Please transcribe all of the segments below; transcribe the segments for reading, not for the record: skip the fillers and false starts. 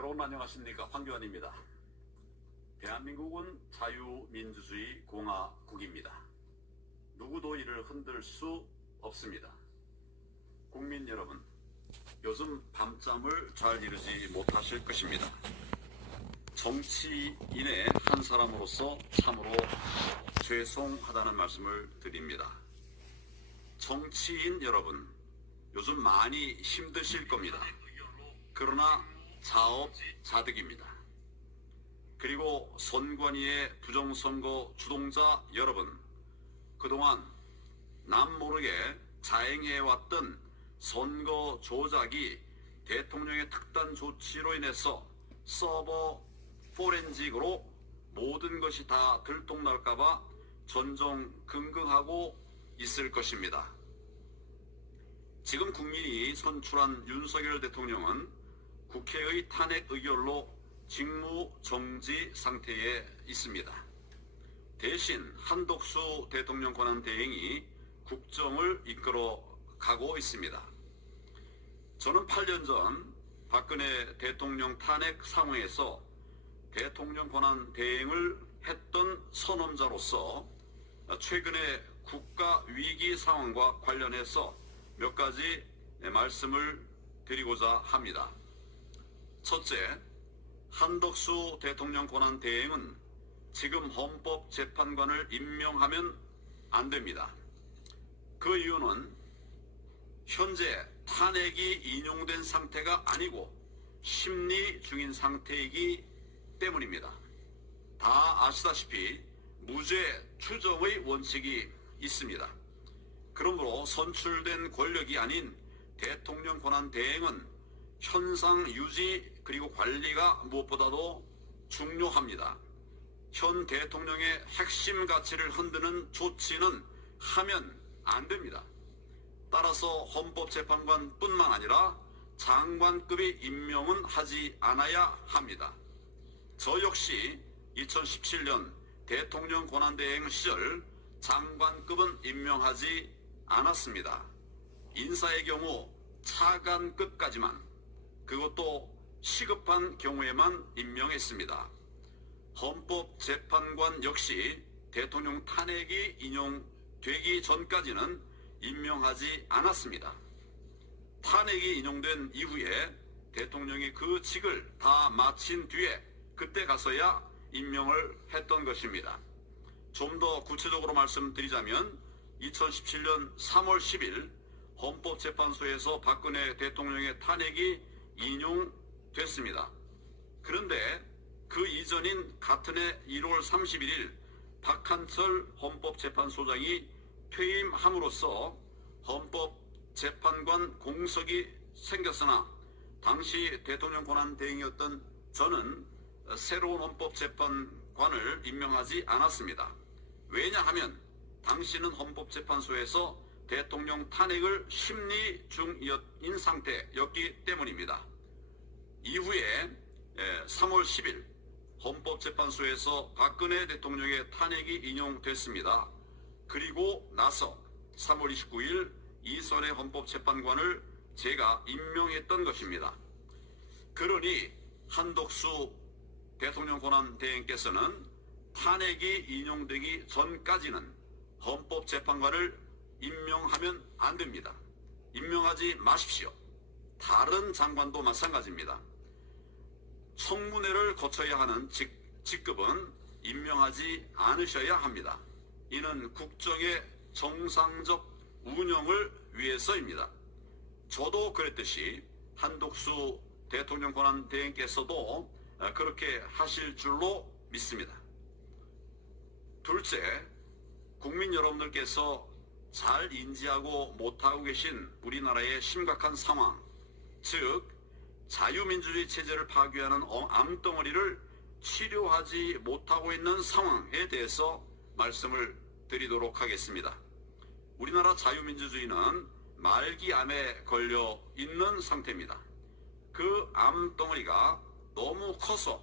여러분 안녕하십니까. 황교안입니다. 대한민국은 자유민주주의 공화국입니다. 누구도 이를 흔들 수 없습니다. 국민 여러분, 요즘 밤잠을 잘 이루지 못하실 것입니다. 정치인의 한 사람으로서 참으로 죄송하다는 말씀을 드립니다. 정치인 여러분, 요즘 많이 힘드실 겁니다. 그러나 자업자득입니다. 그리고 선관위의 부정선거 주동자 여러분, 그동안 남모르게 자행해왔던 선거 조작이 대통령의 특단 조치로 인해서 서버 포렌식으로 모든 것이 다 들통날까봐 전전긍긍하고 있을 것입니다. 지금 국민이 선출한 윤석열 대통령은 국회의 탄핵 의결로 직무정지 상태에 있습니다. 대신 한덕수 대통령 권한대행이 국정을 이끌어 가고 있습니다. 저는 8년 전 박근혜 대통령 탄핵 상황에서 대통령 권한대행을 했던 선언자로서 최근의 국가 위기 상황과 관련해서 몇 가지 말씀을 드리고자 합니다. 첫째, 한덕수 대통령 권한대행은 지금 헌법재판관을 임명하면 안 됩니다. 그 이유는 현재 탄핵이 인용된 상태가 아니고 심리 중인 상태이기 때문입니다. 다 아시다시피 무죄 추정의 원칙이 있습니다. 그러므로 선출된 권력이 아닌 대통령 권한대행은 현상 유지 그리고 관리가 무엇보다도 중요합니다. 현 대통령의 핵심 가치를 흔드는 조치는 하면 안 됩니다. 따라서 헌법재판관뿐만 아니라 장관급의 임명은 하지 않아야 합니다. 저 역시 2017년 대통령 권한대행 시절 장관급은 임명하지 않았습니다. 인사의 경우 차관급까지만, 그것도 시급한 경우에만 임명했습니다. 헌법재판관 역시 대통령 탄핵이 인용되기 전까지는 임명하지 않았습니다. 탄핵이 인용된 이후에 대통령이 그 직을 다 마친 뒤에 그때 가서야 임명을 했던 것입니다. 좀 더 구체적으로 말씀드리자면 2017년 3월 10일 헌법재판소에서 박근혜 대통령의 탄핵이 인용됐습니다. 그런데 그 이전인 같은 해 1월 31일 박한철 헌법재판소장이 퇴임함으로써 헌법재판관 공석이 생겼으나 당시 대통령 권한대행이었던 저는 새로운 헌법재판관을 임명하지 않았습니다. 왜냐하면 당시는 헌법재판소에서 대통령 탄핵을 심리 중인 상태였기 때문입니다. 이후에 3월 10일 헌법재판소에서 박근혜 대통령의 탄핵이 인용됐습니다. 그리고 나서 3월 29일 이선의 헌법재판관을 제가 임명했던 것입니다. 그러니 한덕수 대통령 권한대행께서는 탄핵이 인용되기 전까지는 헌법재판관을 임명하면 안 됩니다. 임명하지 마십시오. 다른 장관도 마찬가지입니다. 청문회를 거쳐야 하는 직급은 임명하지 않으셔야 합니다. 이는 국정의 정상적 운영을 위해서입니다. 저도 그랬듯이 한덕수 대통령 권한대행께서도 그렇게 하실 줄로 믿습니다. 둘째, 국민 여러분들께서 잘 인지하고 못하고 계신 우리나라의 심각한 상황, 즉 자유민주주의 체제를 파괴하는 암덩어리를 치료하지 못하고 있는 상황에 대해서 말씀을 드리도록 하겠습니다. 우리나라 자유민주주의는 말기암에 걸려 있는 상태입니다. 그 암덩어리가 너무 커서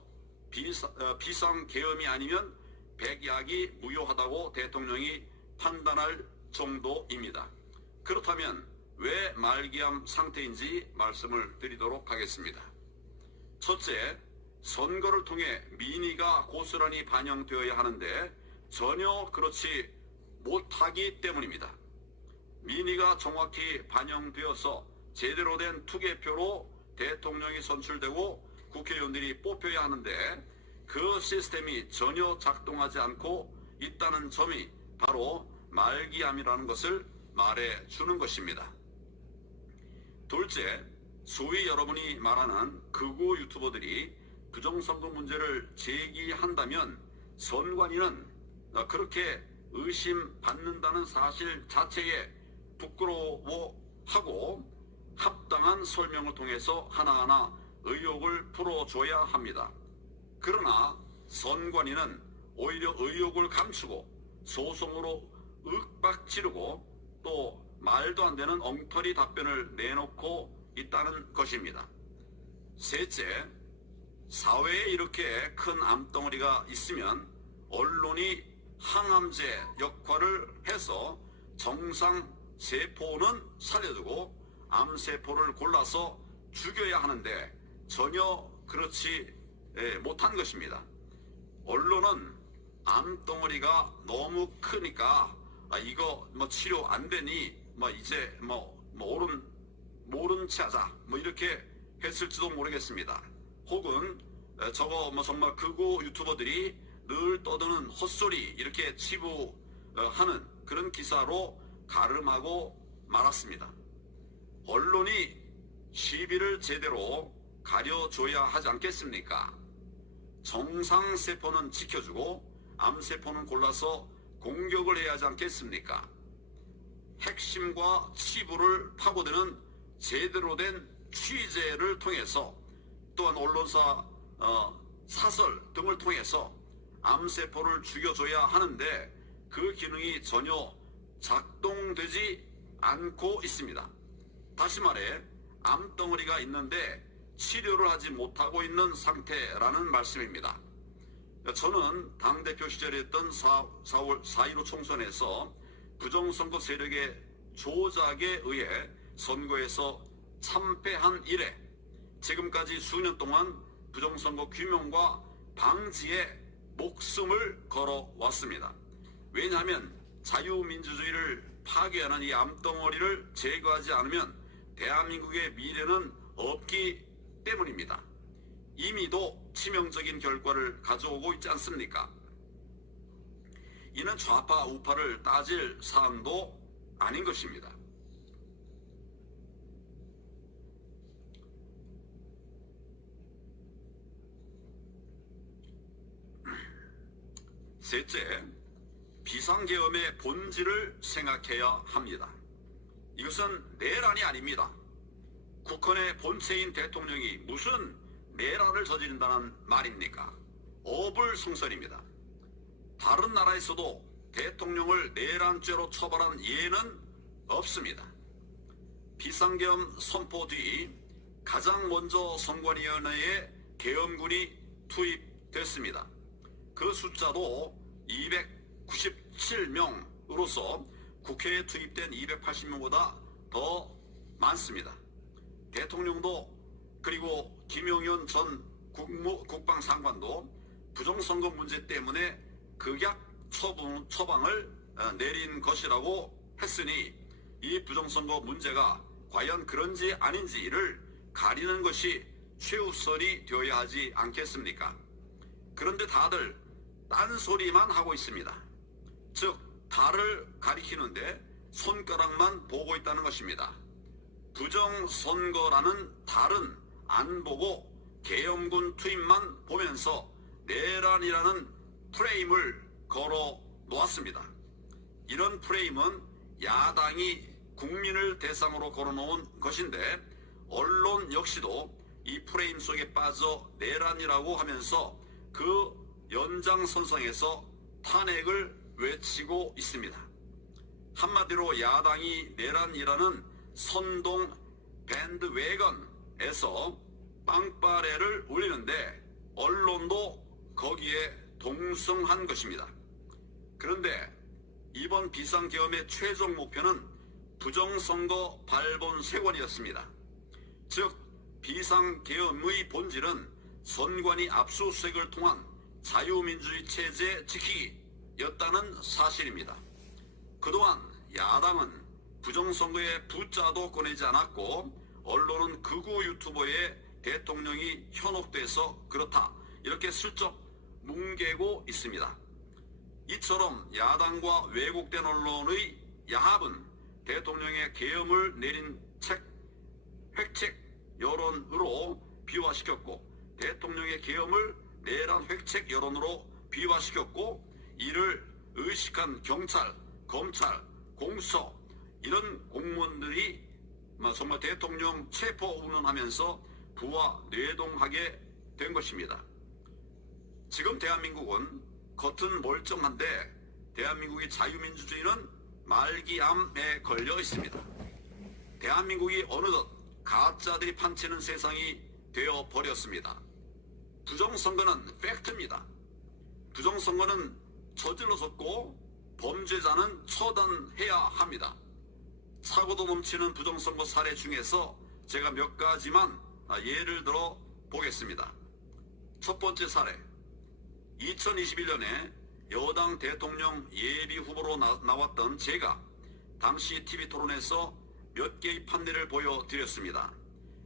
비상계엄이 아니면 백약이 무효하다고 대통령이 판단할 정도입니다. 그렇다면 왜 말기암 상태인지 말씀을 드리도록 하겠습니다. 첫째, 선거를 통해 민의가 고스란히 반영되어야 하는데 전혀 그렇지 못하기 때문입니다. 민의가 정확히 반영되어서 제대로 된 투개표로 대통령이 선출되고 국회의원들이 뽑혀야 하는데 그 시스템이 전혀 작동하지 않고 있다는 점이 바로 말기암이라는 것을 말해주는 것입니다. 둘째, 소위 여러분이 말하는 극우 유튜버들이 부정선거 문제를 제기한다면 선관위는 그렇게 의심받는다는 사실 자체에 부끄러워하고 합당한 설명을 통해서 하나하나 의혹을 풀어줘야 합니다. 그러나 선관위는 오히려 의혹을 감추고 소송으로 윽박지르고 또 말도 안 되는 엉터리 답변을 내놓고 있다는 것입니다. 셋째, 사회에 이렇게 큰 암덩어리가 있으면 언론이 항암제 역할을 해서 정상 세포는 살려두고 암세포를 골라서 죽여야 하는데 전혀 그렇지 못한 것입니다. 언론은 암덩어리가 너무 크니까 이거 치료 안 되니 이제 모른 채 하자 이렇게 했을지도 모르겠습니다. 혹은 저거 정말 극우 유튜버들이 늘 떠드는 헛소리 이렇게 치부하는 그런 기사로 가름하고 말았습니다. 언론이 시비를 제대로 가려줘야 하지 않겠습니까? 정상세포는 지켜주고 암세포는 골라서 공격을 해야 하지 않겠습니까? 핵심과 치부를 파고드는 제대로 된 취재를 통해서 또한 언론사 사설 등을 통해서 암세포를 죽여줘야 하는데 그 기능이 전혀 작동되지 않고 있습니다. 다시 말해 암덩어리가 있는데 치료를 하지 못하고 있는 상태라는 말씀입니다. 저는 당대표 시절에 했던 4월 4.15 총선에서 부정선거 세력의 조작에 의해 선거에서 참패한 이래 지금까지 수년 동안 부정선거 규명과 방지에 목숨을 걸어왔습니다. 왜냐하면 자유민주주의를 파괴하는 이 암덩어리를 제거하지 않으면 대한민국의 미래는 없기 때문입니다. 이미도 치명적인 결과를 가져오고 있지 않습니까? 이는 좌파 우파를 따질 사안도 아닌 것입니다. 셋째, 비상계엄의 본질을 생각해야 합니다. 이것은 내란이 아닙니다. 국헌의 본체인 대통령이 무슨 내란을 저지른다는 말입니까? 어불성설입니다. 다른 나라에서도 대통령을 내란죄로 처벌한 예는 없습니다. 비상계엄 선포 뒤 가장 먼저 선관위원회에 계엄군이 투입됐습니다. 그 숫자도 297명으로서 국회에 투입된 280명보다 더 많습니다. 대통령도 그리고 김용현 전 국방장관도 부정선거 문제 때문에 극약 처방을 내린 것이라고 했으니 이 부정선거 문제가 과연 그런지 아닌지를 가리는 것이 최우선이 되어야 하지 않겠습니까? 그런데 다들 딴소리만 하고 있습니다. 즉 달을 가리키는데 손가락만 보고 있다는 것입니다. 부정선거라는 달은 안 보고 계엄군 투입만 보면서 내란이라는 프레임을 걸어 놓았습니다. 이런 프레임은 야당이 국민을 대상으로 걸어놓은 것인데 언론 역시도 이 프레임 속에 빠져 내란이라고 하면서 그 연장선상에서 탄핵을 외치고 있습니다. 한마디로 야당이 내란이라는 선동 밴드웨건에서 빵빠레를 울리는데 언론도 거기에 동승한 것입니다. 그런데 이번 비상계엄의 최종 목표는 부정선거 발본 세원이었습니다. 즉 비상계엄의 본질은 선관위 압수수색을 통한 자유민주주의 체제 지키기였다는 사실입니다. 그동안 야당은 부정선거에 부자도 꺼내지 않았고 언론은 극우 유튜버의 대통령이 현혹돼서 그렇다 이렇게 슬쩍 뭉개고 있습니다. 이처럼 야당과 왜곡된 언론의 야합은 대통령의 계엄을 내린 획책 여론으로 비화시켰고 대통령의 계엄을 내란 획책 여론으로 비화시켰고 이를 의식한 경찰, 검찰, 공수처 이런 공무원들이 정말 대통령 체포 운운하면서 부와 뇌동하게 된 것입니다. 지금 대한민국은 겉은 멀쩡한데 대한민국의 자유민주주의는 말기암에 걸려 있습니다. 대한민국이 어느덧 가짜들이 판치는 세상이 되어버렸습니다. 부정선거는 팩트입니다. 부정선거는 저질러졌고 범죄자는 처단해야 합니다. 사고도 넘치는 부정선거 사례 중에서 제가 몇 가지만 예를 들어 보겠습니다. 첫 번째 사례, 2021년에 여당 대통령 예비 후보로 나왔던 제가 당시 TV토론에서 몇 개의 판례를 보여드렸습니다.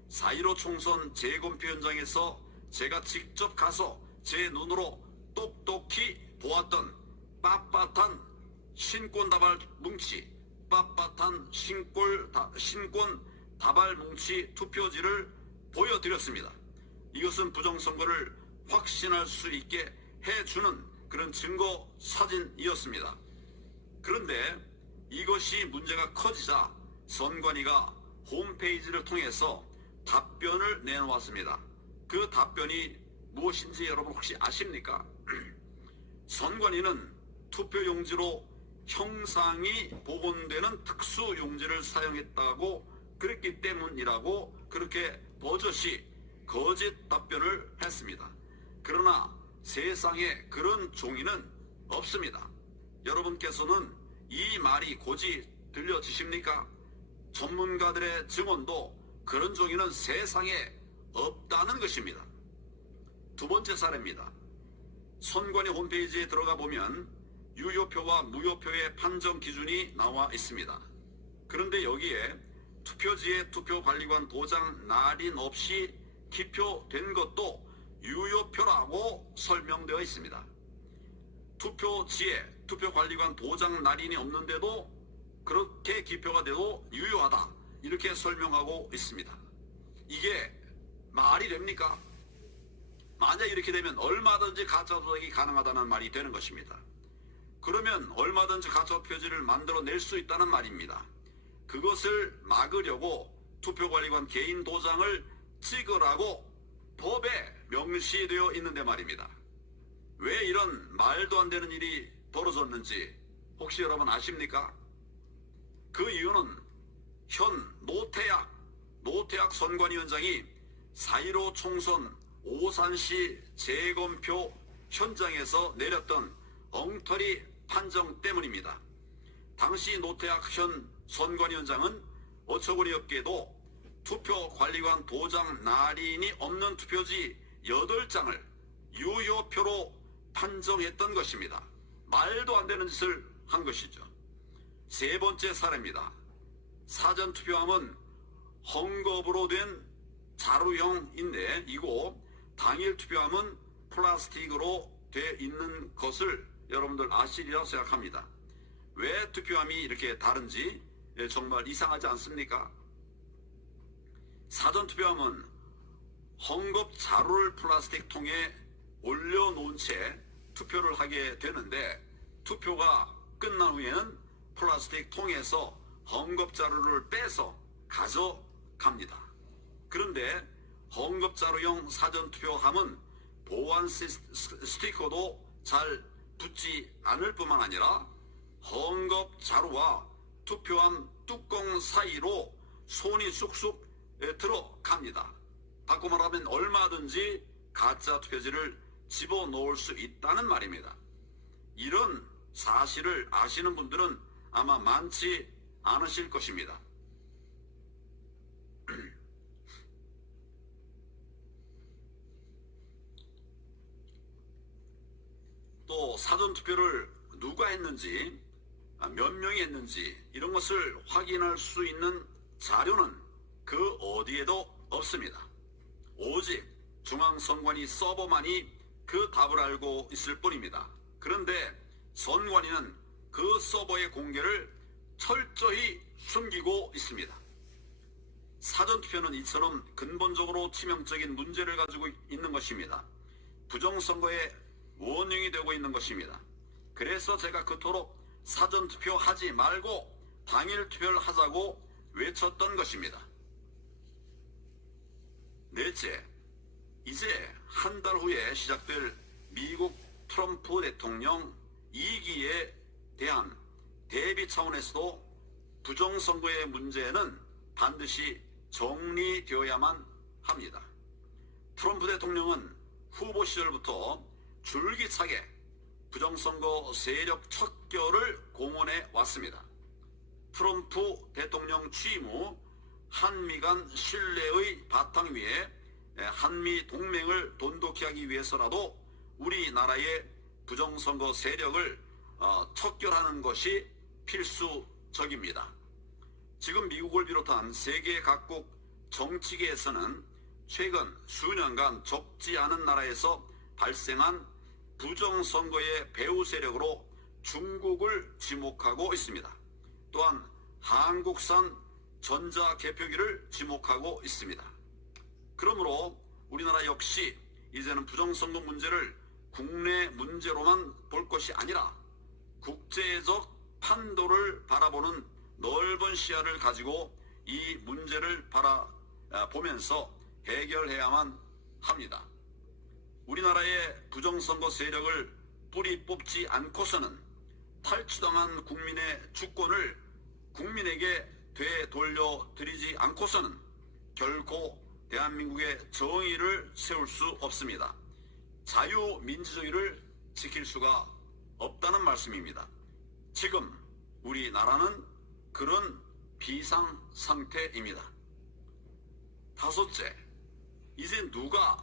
4.15 총선 재검표 현장에서 제가 직접 가서 제 눈으로 똑똑히 보았던 빳빳한 신권 다발 뭉치, 빳빳한 신권 다발 뭉치 투표지를 보여드렸습니다. 이것은 부정선거를 확신할 수 있게 해주는 그런 증거 사진이었습니다. 그런데 이것이 문제가 커지자 선관위가 홈페이지를 통해서 답변을 내놓았습니다. 그 답변이 무엇인지 여러분 혹시 아십니까? 선관위는 투표용지로 형상이 복원되는 특수용지를 사용했다고 그랬기 때문이라고 그렇게 버젓이 거짓 답변을 했습니다. 그러나 세상에 그런 종이는 없습니다. 여러분께서는 이 말이 고지 들려지십니까? 전문가들의 증언도 그런 종이는 세상에 없다는 것입니다. 두 번째 사례입니다. 선관위 홈페이지에 들어가 보면 유효표와 무효표의 판정 기준이 나와 있습니다. 그런데 여기에 투표지에 투표관리관 도장 날인 없이 기표된 것도 유효표라고 설명되어 있습니다. 투표지에 투표관리관 도장 날인이 없는데도 그렇게 기표가 돼도 유효하다 이렇게 설명하고 있습니다. 이게 말이 됩니까? 만약 이렇게 되면 얼마든지 가짜 조작이 가능하다는 말이 되는 것입니다. 그러면 얼마든지 가짜 표지를 만들어낼 수 있다는 말입니다. 그것을 막으려고 투표관리관 개인 도장을 찍으라고 법에 명시되어 있는데 말입니다. 왜 이런 말도 안 되는 일이 벌어졌는지 혹시 여러분 아십니까? 그 이유는 현 노태악 선관위원장이 4.15 총선 오산시 재검표 현장에서 내렸던 엉터리 판정 때문입니다. 당시 노태악 현 선관위원장은 어처구니 없게도 투표관리관 도장 날인이 없는 투표지 8장을 유효표로 판정했던 것입니다. 말도 안 되는 짓을 한 것이죠. 세 번째 사례입니다. 사전투표함은 헝겊으로 된 자루형인데 이고 당일 투표함은 플라스틱으로 돼 있는 것을 여러분들 아시리라 생각합니다. 왜 투표함이 이렇게 다른지 정말 이상하지 않습니까? 사전투표함은 헝겊 자루를 플라스틱 통에 올려놓은 채 투표를 하게 되는데 투표가 끝난 후에는 플라스틱 통에서 헝겊 자루를 빼서 가져갑니다. 그런데 헝겊 자루형 사전투표함은 보안 스티커도 잘 붙지 않을 뿐만 아니라 헝겊 자루와 투표함 뚜껑 사이로 손이 쑥쑥 들어갑니다. 바꿔 말하면 얼마든지 가짜 투표지를 집어넣을 수 있다는 말입니다. 이런 사실을 아시는 분들은 아마 많지 않으실 것입니다. 또 사전투표를 누가 했는지, 몇 명이 했는지 이런 것을 확인할 수 있는 자료는 그 어디에도 없습니다. 오직 중앙선관위 서버만이 그 답을 알고 있을 뿐입니다. 그런데 선관위는 그 서버의 공개를 철저히 숨기고 있습니다. 사전투표는 이처럼 근본적으로 치명적인 문제를 가지고 있는 것입니다. 부정선거의 원흉이 되고 있는 것입니다. 그래서 제가 그토록 사전투표 하지 말고 당일 투표를 하자고 외쳤던 것입니다. 넷째, 이제 한 달 후에 시작될 미국 트럼프 대통령 2기에 대한 대비 차원에서도 부정선거의 문제는 반드시 정리되어야만 합니다. 트럼프 대통령은 후보 시절부터 줄기차게 부정선거 세력 척결을 공언해 왔습니다. 트럼프 대통령 취임 후 한미 간 신뢰의 바탕 위에 한미 동맹을 돈독히 하기 위해서라도 우리나라의 부정선거 세력을 척결하는 것이 필수적입니다. 지금 미국을 비롯한 세계 각국 정치계에서는 최근 수년간 적지 않은 나라에서 발생한 부정선거의 배후 세력으로 중국을 지목하고 있습니다. 또한 한국산 전자개표기를 지목하고 있습니다. 그러므로 우리나라 역시 이제는 부정선거 문제를 국내 문제로만 볼 것이 아니라 국제적 판도를 바라보는 넓은 시야를 가지고 이 문제를 바라보면서 해결해야만 합니다. 우리나라의 부정선거 세력을 뿌리 뽑지 않고서는 탈취당한 국민의 주권을 국민에게 되돌려드리지 않고서는 결코 대한민국의 정의를 세울 수 없습니다. 자유민주주의를 지킬 수가 없다는 말씀입니다. 지금 우리나라는 그런 비상상태입니다. 다섯째, 이제 누가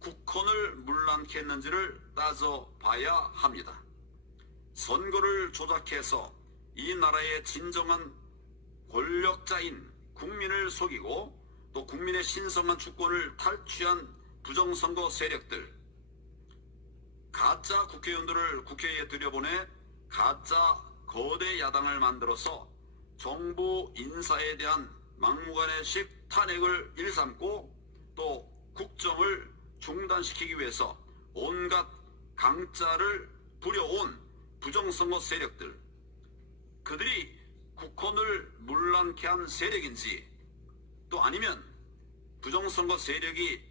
국헌을 문란케 했는지를 따져봐야 합니다. 선거를 조작해서 이 나라의 진정한 권력자인 국민을 속이고 또 국민의 신성한 주권을 탈취한 부정선거 세력들, 가짜 국회의원들을 국회에 들여보내 가짜 거대 야당을 만들어서 정부 인사에 대한 막무가내식 탄핵을 일삼고 또 국정을 중단시키기 위해서 온갖 강짜를 부려온 부정선거 세력들, 그들이 국헌을 문란케 한 세력인지 또 아니면 부정선거 세력이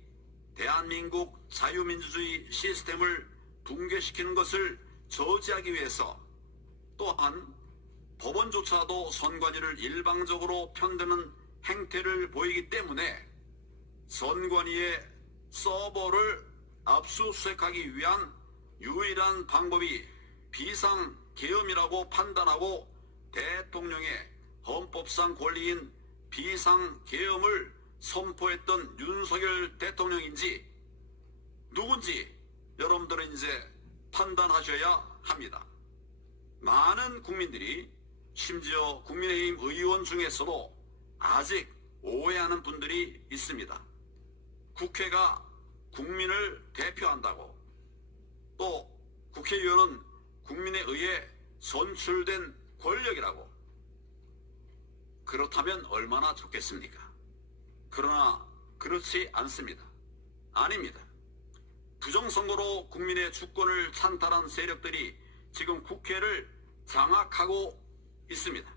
대한민국 자유민주주의 시스템을 붕괴시키는 것을 저지하기 위해서 또한 법원조차도 선관위를 일방적으로 편드는 행태를 보이기 때문에 선관위의 서버를 압수수색하기 위한 유일한 방법이 비상계엄이라고 판단하고 대통령의 헌법상 권리인 비상계엄을 선포했던 윤석열 대통령인지 누군지 여러분들은 이제 판단하셔야 합니다. 많은 국민들이 심지어 국민의힘 의원 중에서도 아직 오해하는 분들이 있습니다. 국회가 국민을 대표한다고, 또 국회의원은 국민에 의해 선출된 권력이라고. 그렇다면 얼마나 좋겠습니까? 그러나 그렇지 않습니다. 아닙니다. 부정선거로 국민의 주권을 찬탈한 세력들이 지금 국회를 장악하고 있습니다.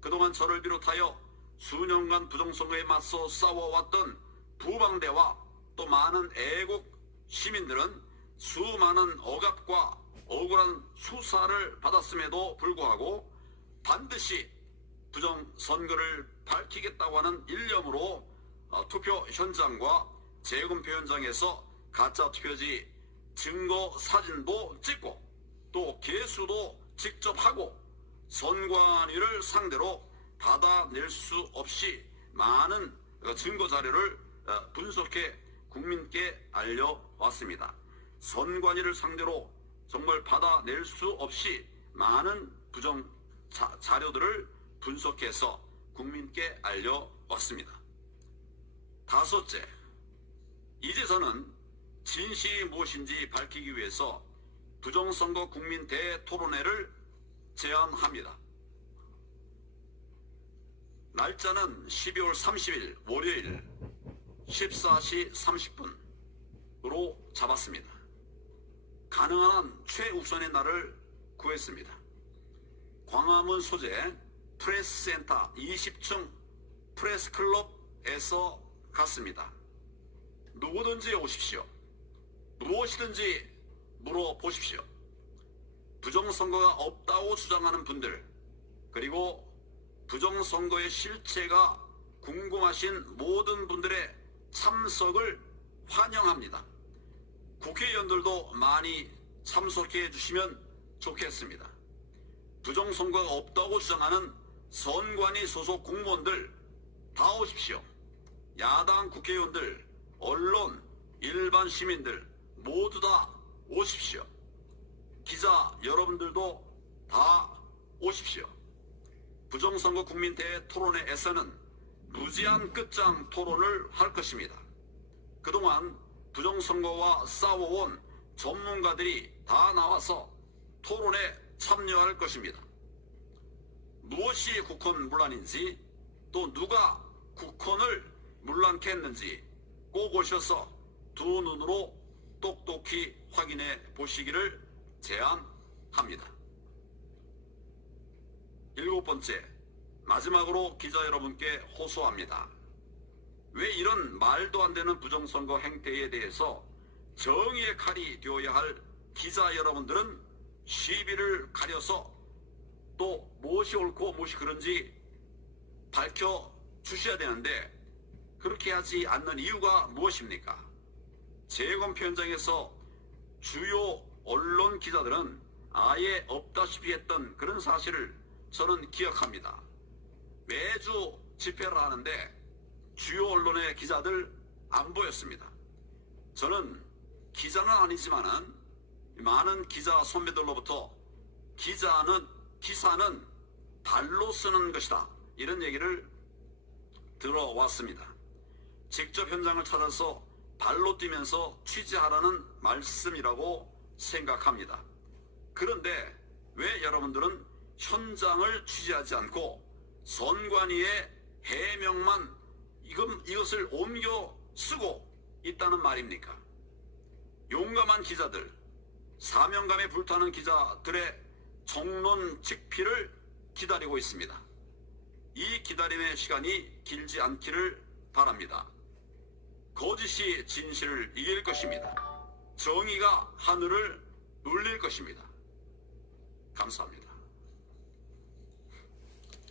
그동안 저를 비롯하여 수년간 부정선거에 맞서 싸워왔던 부방대와 또 많은 애국 시민들은 수많은 억압과 억울한 수사를 받았음에도 불구하고 반드시 부정선거를 밝히겠다고 하는 일념으로 투표 현장과 재검표 현장에서 가짜 투표지 증거 사진도 찍고 또 개수도 직접 하고 선관위를 상대로 받아낼 수 없이 많은 증거 자료를 분석해 국민께 알려왔습니다. 선관위를 상대로 정말 받아낼 수 없이 많은 부정 자료들을 분석해서 국민께 알려왔습니다. 다섯째, 이제서는 진실이 무엇인지 밝히기 위해서 부정선거 국민 대토론회를 제안합니다. 날짜는 12월 30일 월요일 14시 30분으로 잡았습니다. 가능한 한 최우선의 날을 구했습니다. 광화문 소재 프레스센터 20층 프레스클럽에서 갔습니다. 누구든지 오십시오. 무엇이든지 물어보십시오. 부정선거가 없다고 주장하는 분들, 그리고 부정선거의 실체가 궁금하신 모든 분들의 참석을 환영합니다. 국회의원들도 많이 참석해 주시면 좋겠습니다. 부정선거가 없다고 주장하는 선관위 소속 공무원들 다 오십시오. 야당 국회의원들, 언론, 일반 시민들 모두 다 오십시오. 기자 여러분들도 다 오십시오. 부정선거 국민 대토론회에서는 무제한 끝장 토론을 할 것입니다. 그동안 부정선거와 싸워온 전문가들이 다 나와서 토론에 참여할 것입니다. 무엇이 국헌 문란인지, 또 누가 국헌을 문란케 했는지 꼭 오셔서 두 눈으로 똑똑히 확인해 보시기를 제안합니다. 7번째, 마지막으로 기자 여러분께 호소합니다. 왜 이런 말도 안 되는 부정선거 행태에 대해서 정의의 칼이 되어야 할 기자 여러분들은 시비를 가려서 또 무엇이 옳고 무엇이 그런지 밝혀주셔야 되는데 그렇게 하지 않는 이유가 무엇입니까? 재검표 현장에서 주요 언론 기자들은 아예 없다시피 했던 그런 사실을 저는 기억합니다. 매주 집회를 하는데 주요 언론의 기자들 안 보였습니다. 저는 기자는 아니지만은 많은 기자 선배들로부터 기사는 발로 쓰는 것이다, 이런 얘기를 들어왔습니다. 직접 현장을 찾아서 발로 뛰면서 취재하라는 말씀이라고 생각합니다. 그런데 왜 여러분들은 현장을 취재하지 않고 선관위의 해명만 이것을 옮겨 쓰고 있다는 말입니까? 용감한 기자들, 사명감에 불타는 기자들의 정론 직피를 기다리고 있습니다. 이 기다림의 시간이 길지 않기를 바랍니다. 거짓이 진실을 이길 것입니다. 정의가 하늘을 울릴 것입니다. 감사합니다.